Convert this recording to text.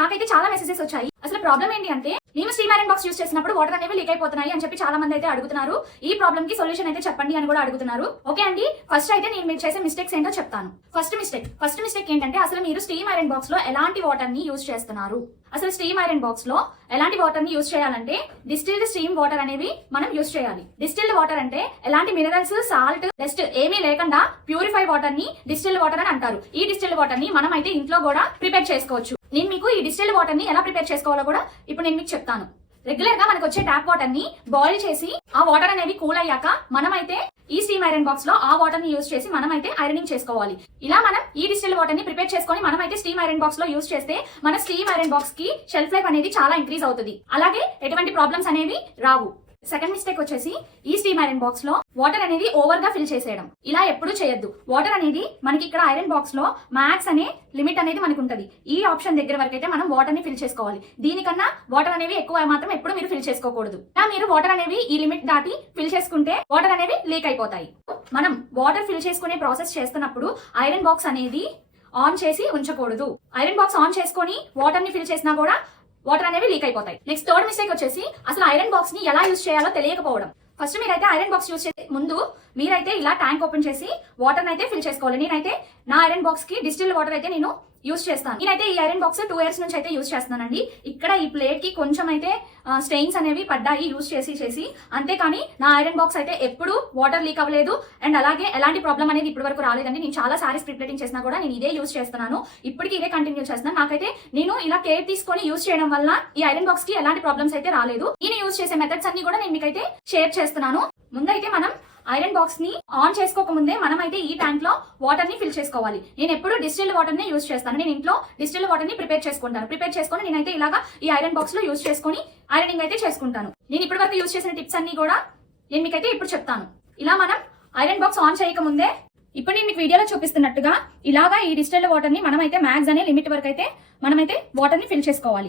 నాకైతే చాలా మెసేజెస్ వచ్చాయి. అసలు ప్రాబ్లం ఏంటి అంటే నేను స్టీమ్ ఐరన్ బాక్స్ యూస్ చేసినప్పుడు వాటర్ అనేవి లీక్ అయిపోతున్నాయి అని చెప్పి చాలా మంది అయితే అడుగుతున్నారు. ఈ ప్రాబ్లం కి సొల్యూషన్ అయితే చెప్పండి అని కూడా అడుగుతున్నారు. ఓకే అండి, ఫస్ట్ అయితే నేను మీరు చేసే మిస్టేక్స్ ఏంటో చెప్తాను. ఫస్ట్ మిస్టేక్ ఏంటంటే అసలు మీరు స్టీమ్ ఐరన్ బాక్స్ లో ఎలాంటి వాటర్ ని యూస్ చేస్తున్నారు. అసలు స్టీమ్ ఐరన్ బాక్స్ లో ఎలాంటి వాటర్ ని యూస్ చేయాలంటే డిస్టిల్డ్ స్టీమ్ వాటర్ అనేవి మనం యూస్ చేయాలి. డిస్టిల్డ్ వాటర్ అంటే ఎలాంటి మినరల్స్, సాల్ట్, డస్ట్ ఏమీ లేకుండా ప్యూరిఫై వాటర్ ని డిస్టిల్డ్ వాటర్ అని అంటారు. ఈ డిస్టిల్డ్ వాటర్ ని మనం అయితే ఇంట్లో కూడా ప్రిపేర్ చేసుకోవచ్చు. నేను మీకు ఈ డిస్టిల్డ్ వాటర్ ని ఎలా ప్రిపేర్ చేసుకోవాలో కూడా ఇప్పుడు నేను మీకు చెప్తాను. రెగ్యులర్ గా మనకు వచ్చే ట్యాప్ వాటర్ ని బాయిల్ చేసి ఆ వాటర్ అనేవి కూల్ అయ్యాక మనమైతే ఈ స్టీమ్ ఐరన్ బాక్స్ లో ఆ వాటర్ ని యూస్ చేసి మనమైతే ఐరనింగ్ చేసుకోవాలి. ఇలా మనం ఈ డిస్టిల్డ్ వాటర్ ని ప్రిపేర్ చేసుకొని మనమైతే స్టీమ్ ఐరన్ బాక్స్ లో యూస్ చేస్తే మన స్టీమ్ ఐరన్ బాక్స్ కి షెల్ఫ్ లైఫ్ అనేది చాలా ఇంక్రీజ్ అవుతుంది. అలాగే ఎటువంటి ప్రాబ్లమ్స్ అనేవి రావు. సెకండ్ మిస్టేక్ వచ్చేసి ఈ స్టీమ్ ఐరన్ బాక్స్ లో వాటర్ అనేది ఓవర్ గా ఫిల్ చేసేయడం. ఇలా ఎప్పుడు చేయొద్దు. వాటర్ అనేది మనకి ఇక్కడ ఐరన్ బాక్స్ లో మ్యాక్స్ అనే లిమిట్ అనేది మనకు ఉంటది. ఈ ఆప్షన్ దగ్గర వరకు అయితే మనం వాటర్ ని ఫిల్ చేసుకోవాలి. దీనికన్నా వాటర్ అనేవి ఎక్కువ మాత్రం ఎప్పుడు మీరు ఫిల్ చేసుకోకూడదు. మీరు వాటర్ అనేవి ఈ లిమిట్ దాటి ఫిల్ చేసుకుంటే వాటర్ అనేవి లీక్ అయిపోతాయి. మనం వాటర్ ఫిల్ చేసుకునే ప్రాసెస్ చేస్తున్నప్పుడు ఐరన్ బాక్స్ అనేది ఆన్ చేసి ఉంచకూడదు. ఐరన్ బాక్స్ ఆన్ చేసుకొని వాటర్ ని ఫిల్ చేసినా కూడా వాటర్ అనేవి లీక్ అయిపోతాయి. నెక్స్ట్ థర్డ్ మిస్టేక్ వచ్చేసి అసలు ఐరన్ బాక్స్ ని ఎలా యూజ్ చేయాలో తెలియకపోవడం. ఫస్ట్ మీరైతే ఐరన్ బాక్స్ యూజ్ చేసే ముందు మీరైతే ఇలా ట్యాంక్ ఓపెన్ చేసి వాటర్ అయితే ఫిల్ చేసుకోవాలి. నేనైతే నా ఐరన్ బాక్స్ కి డిస్టిల్డ్ వాటర్ అయితే నేను యూజ్ చేస్తాను. నేనైతే ఈ ఐరన్ బాక్స్ 2 years నుంచి అయితే యూజ్ చేస్తున్నానండి. ఇక్కడ ఈ ప్లేట్ కి కొంచెం అయితే స్టెయిన్స్ అనేవి పడ్డాయి యూజ్ చేసి. అంతేకాని నా ఐరన్ బాక్స్ అయితే ఎప్పుడు వాటర్ లీక్ అవ్వలేదు. అండ్ అలాగే ఎలాంటి ప్రాబ్లం అనేది ఇప్పటి వరకు రాలేదండి. నేను చాలా సారీస్ ప్రిప్లేటింగ్ చేసినా కూడా నేను ఇదే యూజ్ చేస్తున్నాను. ఇప్పటికీ ఇదే కంటిన్యూ చేస్తున్నాను. నాకైతే నేను ఇలా కేర్ తీసుకొని యూజ్ చేయడం వల్ల ఈ ఐరన్ బాక్స్ కి ఎలాంటి ప్రాబ్లమ్స్ అయితే రాలేదు. నేను యూజ్ చేసే మెథడ్స్ అన్ని కూడా నేను మీకైతే షేర్ చేస్తున్నాను. ముందైతే మనం ఐరన్ బాక్స్ ని ఆన్ చేసుకోక ముందే మనమైతే ఈ ట్యాంక్ లో వాటర్ ని ఫిల్ చేసుకోవాలి. నేను ఎప్పుడు డిస్టిల్డ్ వాటర్ ని యూజ్ చేస్తాను. నేను ఇంట్లో డిస్టిల్డ్ వాటర్ ని ప్రిపేర్ చేసుకొని నేనైతే ఇలాగా ఈ ఐరన్ బాక్స్ లో యూజ్ చేసుకొని ఐరనింగ్ అయితే చేసుకుంటాను. నేను ఇప్పటి వరకు యూజ్ చేసిన టిప్స్ అన్ని కూడా నేను మీకైతే ఇప్పుడు చెప్తాను. ఇలా మనం ఐరన్ బాక్స్ ఆన్ చేయక ముందే ఇప్పుడు నేను మీకు వీడియోలో చూపిస్తున్నట్టుగా ఇలాగా ఈ డిస్టిల్డ్ వాటర్ ని మనమైతే మ్యాక్స్ అనే లిమిట్ వరకు అయితే మనమైతే వాటర్ ని ఫిల్ చేసుకోవాలి.